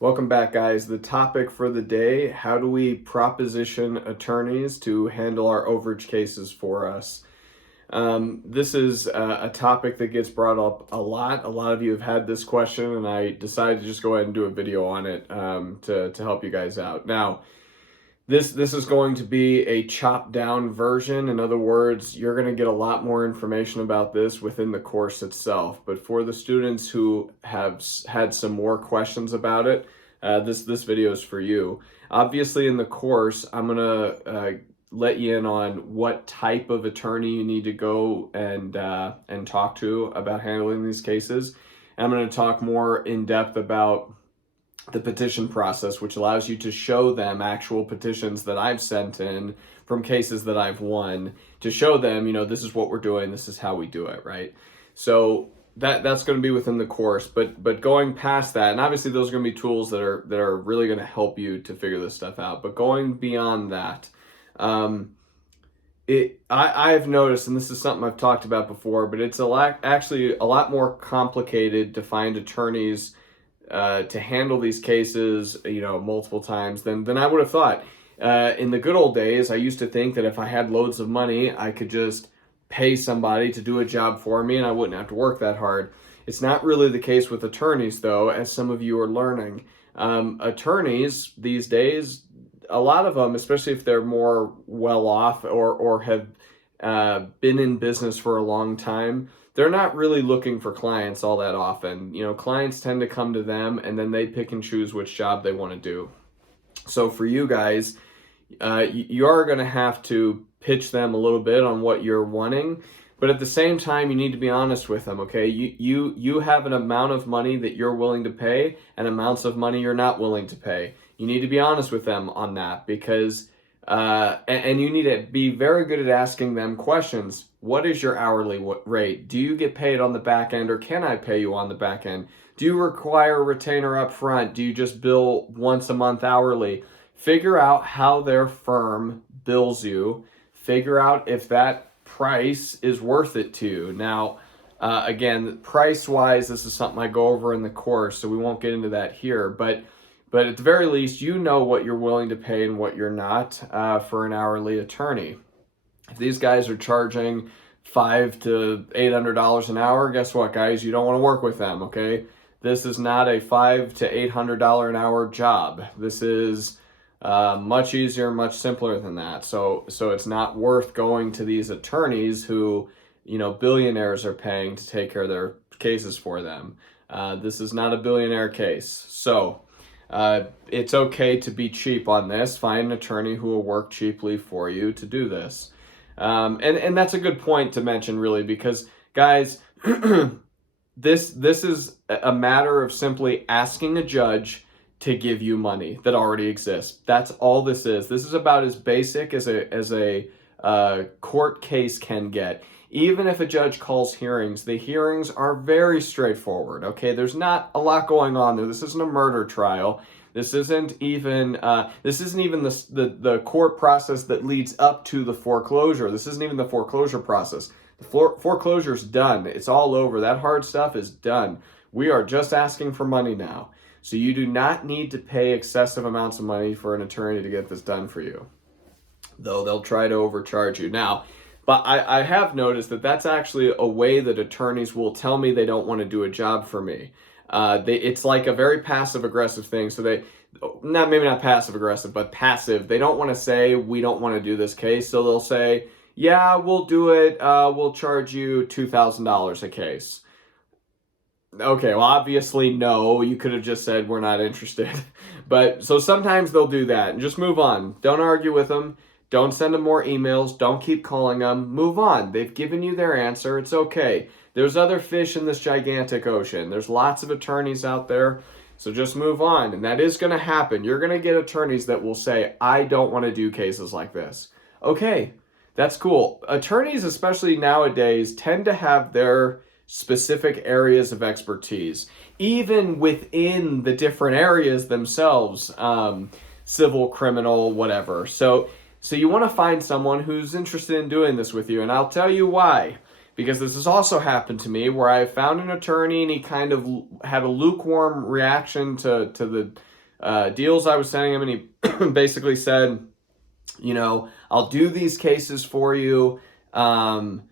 Welcome back, guys. The topic for the day, how do we proposition attorneys to handle our overage cases for us? This is a topic that gets brought up a lot. A lot of you have had this question, and I decided to just go ahead and do a video on it to help you guys out. Now, this is going to be a chopped down version. In other words, you're going to get a lot more information about this within the course itself. But for the students who have had some more questions about it, this video is for you. Obviously, in the course, I'm going to let you in on what type of attorney you need to go and talk to about handling these cases. And I'm going to talk more in depth about the petition process, which allows you to show them actual petitions that I've sent in from cases that I've won to show them, this is what we're doing, this is how we do it, right? So that's going to be within the course, but going past that, and obviously those are going to be tools that are really going to help you to figure this stuff out. But going beyond that, I've noticed, and this is something I've talked about before, but it's actually a lot more complicated to find attorneys to handle these cases, multiple times than I would have thought. In the good old days, I used to think that if I had loads of money, I could just pay somebody to do a job for me and I wouldn't have to work that hard. It's not really the case with attorneys, though, as some of you are learning. Attorneys these days, a lot of them, especially if they're more well off or have been in business for a long time, they're not really looking for clients all that often. Clients tend to come to them and then they pick and choose which job they want to do. So for you guys, you are going to have to pitch them a little bit on what you're wanting, but at the same time, you need to be honest with them, okay? You have an amount of money that you're willing to pay and amounts of money you're not willing to pay. You need to be honest with them on that because and you need to be very good at asking them questions. What is your hourly rate? Do you get paid on the back end, or can I pay you on the back end? Do you require a retainer up front? Do you just bill once a month hourly? Figure out how their firm bills you. Figure out if that price is worth it to you. Now, again, price-wise, this is something I go over in the course, so we won't get into that here, but at the very least, you know what you're willing to pay and what you're not for an hourly attorney. If these guys are charging $500 to $800 an hour, guess what, guys? You don't want to work with them, okay? This is not a $500 to $800 an hour job. This is much easier, much simpler than that. So it's not worth going to these attorneys who, billionaires are paying to take care of their cases for them. This is not a billionaire case. So it's okay to be cheap on this. Find an attorney who will work cheaply for you to do this. And that's a good point to mention, really, because, guys, this is a matter of simply asking a judge to give you money that already exists. That's all this is. This is about as basic as a court case can get. Even if a judge calls hearings, the hearings are very straightforward, okay? There's not a lot going on there. This isn't a murder trial. This isn't even the court process that leads up to the foreclosure. This isn't even the foreclosure process. The foreclosure's done. It's all over. That hard stuff is done. We are just asking for money now. So you do not need to pay excessive amounts of money for an attorney to get this done for you, though they'll try to overcharge you. Now, but I have noticed that that's actually a way that attorneys will tell me they don't want to do a job for me. It's like a very passive-aggressive thing. So maybe not passive-aggressive, but passive. They don't want to say, we don't want to do this case. So they'll say, yeah, we'll do it. We'll charge you $2,000 a case. Okay, well, obviously, no. You could have just said, we're not interested. But so sometimes they'll do that and just move on. Don't argue with them. Don't send them more emails. Don't keep calling them. Move on. They've given you their answer. It's okay. There's other fish in this gigantic ocean. There's lots of attorneys out there. So just move on. And that is going to happen. You're going to get attorneys that will say, I don't want to do cases like this. Okay, that's cool. Attorneys, especially nowadays, tend to have their specific areas of expertise, even within the different areas themselves, civil, criminal, whatever. So you want to find someone who's interested in doing this with you. And I'll tell you why. because this has also happened to me where I found an attorney and he kind of had a lukewarm reaction to the deals I was sending him, and he basically said, I'll do these cases for you, but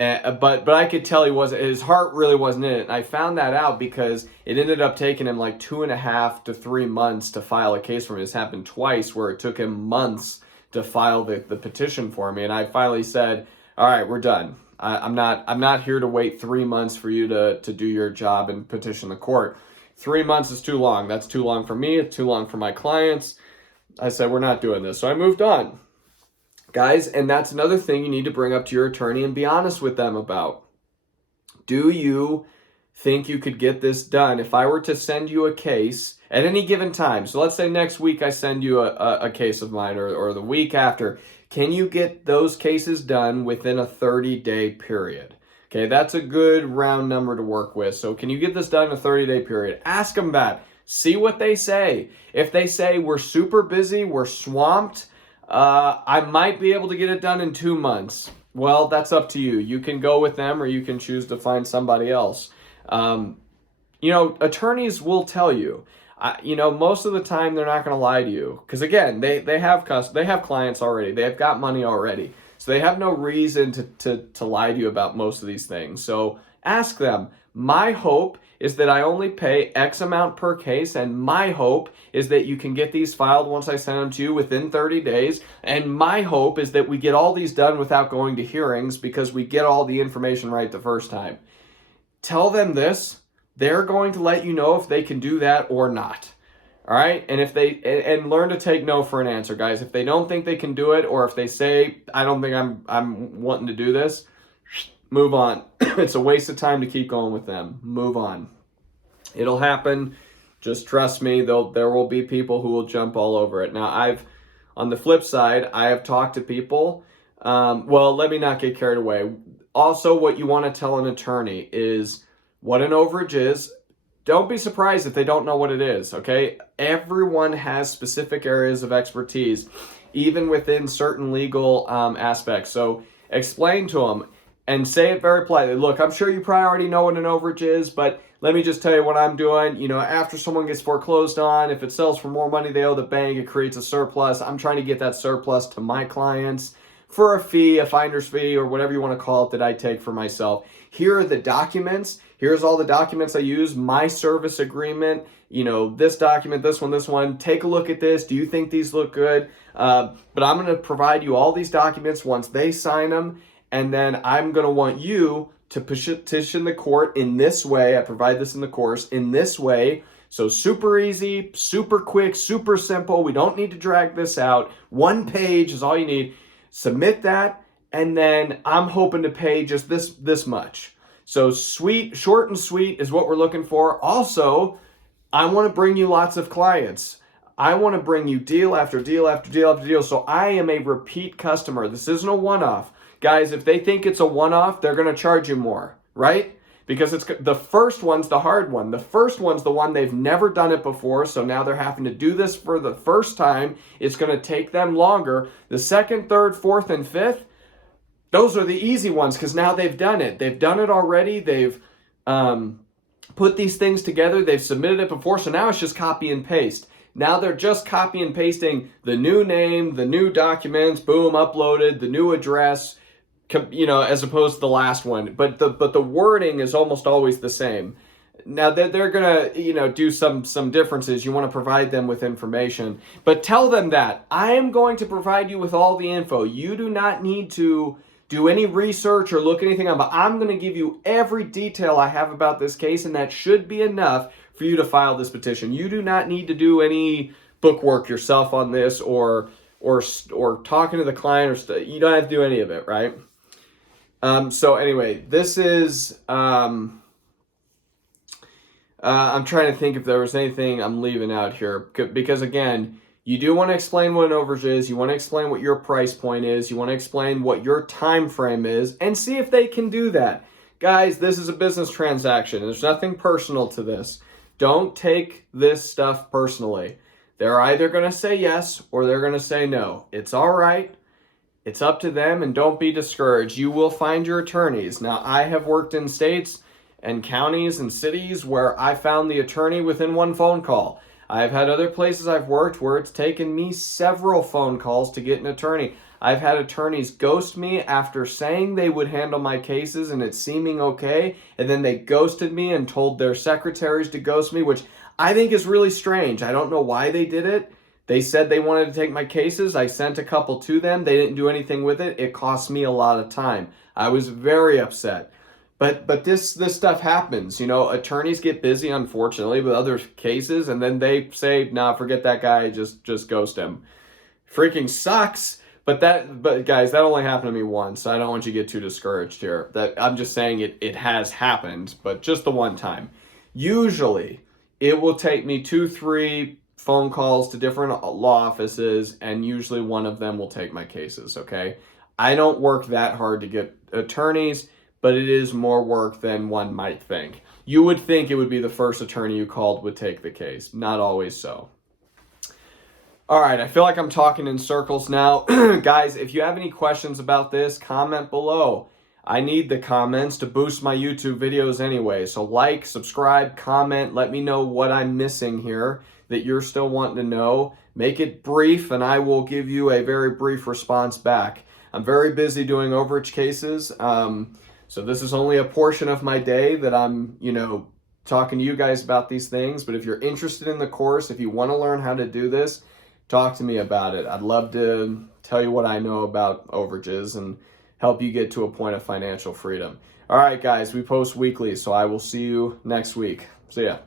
I could tell his heart really wasn't in it. And I found that out because it ended up taking him like 2.5 to 3 months to file a case for me. This happened twice where it took him months to file the petition for me. And I finally said, all right, we're done. I'm not here to wait 3 months for you to do your job and petition the court. 3 months is too long. That's too long for me. It's too long for my clients. I said, we're not doing this. So I moved on. Guys, and that's another thing you need to bring up to your attorney and be honest with them about. Do you think you could get this done? If I were to send you a case at any given time, so let's say next week I send you a case of mine, or the week after, can you get those cases done within a 30-day period? Okay, that's a good round number to work with. So can you get this done in a 30-day period? Ask them that. See what they say. If they say, we're super busy, we're swamped, I might be able to get it done in 2 months. Well, that's up to you. You can go with them or you can choose to find somebody else. Attorneys will tell you. Most of the time they're not going to lie to you. Because again, they have clients already. They've got money already. So they have no reason to lie to you about most of these things. So ask them. My hope is that I only pay X amount per case, and my hope is that you can get these filed once I send them to you within 30 days, and my hope is that we get all these done without going to hearings because we get all the information right the first time. Tell them this. They're going to let you know if they can do that or not. All right? And and learn to take no for an answer, guys. If they don't think they can do it, or if they say, I don't think I'm wanting to do this, move on. It's a waste of time to keep going with them. Move on. It'll happen. Just trust me. There will be people who will jump all over it. Now, on the flip side, I have talked to people. Let me not get carried away. Also, what you want to tell an attorney is what an overage is. Don't be surprised if they don't know what it is, okay? Everyone has specific areas of expertise, even within certain legal aspects. So explain to them. And say it very politely. Look, I'm sure you probably already know what an overage is, but let me just tell you what I'm doing. After someone gets foreclosed on, if it sells for more money they owe the bank, it creates a surplus. I'm trying to get that surplus to my clients for a fee, a finder's fee, or whatever you want to call it that I take for myself. Here are the documents. Here's all the documents I use. My service agreement, this document, this one. Take a look at this. Do you think these look good? But I'm going to provide you all these documents once they sign them. And then I'm going to want you to petition the court in this way. I provide this in the course in this way. So super easy, super quick, super simple. We don't need to drag this out. 1 page is all you need. Submit that. And then I'm hoping to pay just this much. So short and sweet is what we're looking for. Also, I want to bring you lots of clients. I want to bring you deal after deal after deal after deal. So I am a repeat customer. This isn't a one-off. Guys, if they think it's a one-off, they're going to charge you more, right? Because the first one's the hard one. The first one's the one they've never done it before, so now they're having to do this for the first time. It's going to take them longer. The second, third, fourth, and fifth, those are the easy ones because now they've done it. They've done it already. They've put these things together. They've submitted it before, so now it's just copy and paste. Now they're just copy and pasting the new name, the new documents, boom, uploaded, the new address, as opposed to the last one. But the wording is almost always the same. Now they're gonna, do some differences. You want to provide them with information, but tell them that I am going to provide you with all the info. You do not need to do any research or look anything up. But I'm going to give you every detail I have about this case, and that should be enough for you to file this petition. You do not need to do any bookwork yourself on this, or talking to the client, you don't have to do any of it, right? So anyway, this is, I'm trying to think if there was anything I'm leaving out here, because again, you do want to explain what an overage is, you want to explain what your price point is, you want to explain what your time frame is, and see if they can do that. Guys, this is a business transaction. There's nothing personal to this. Don't take this stuff personally. They're either going to say yes or they're going to say no. It's all right. It's up to them, and don't be discouraged. You will find your attorneys. Now, I have worked in states and counties and cities where I found the attorney within one phone call. I've had other places I've worked where it's taken me several phone calls to get an attorney. I've had attorneys ghost me after saying they would handle my cases and it's seeming okay, and then they ghosted me and told their secretaries to ghost me, which I think is really strange. I don't know why they did it. They said they wanted to take my cases. I sent a couple to them. They didn't do anything with it. It cost me a lot of time. I was very upset. But this stuff happens. You know, attorneys get busy, unfortunately, with other cases, and then they say, nah, forget that guy, just ghost him. Freaking sucks. But guys, that only happened to me once. I don't want you to get too discouraged here. That I'm just saying it has happened, but just the one time. Usually, it will take me 2-3 phone calls to different law offices, and usually one of them will take my cases, okay? I don't work that hard to get attorneys, but it is more work than one might think. You would think it would be the first attorney you called would take the case. Not always so. All right, I feel like I'm talking in circles now. Guys, if you have any questions about this, comment below. I need the comments to boost my YouTube videos anyway. So like, subscribe, comment, let me know what I'm missing here that you're still wanting to know. Make it brief, and I will give you a very brief response back. I'm very busy doing overage cases, so this is only a portion of my day that I'm, talking to you guys about these things. But if you're interested in the course, if you want to learn how to do this, talk to me about it. I'd love to tell you what I know about overages and help you get to a point of financial freedom. All right, guys, we post weekly, so I will see you next week. See ya.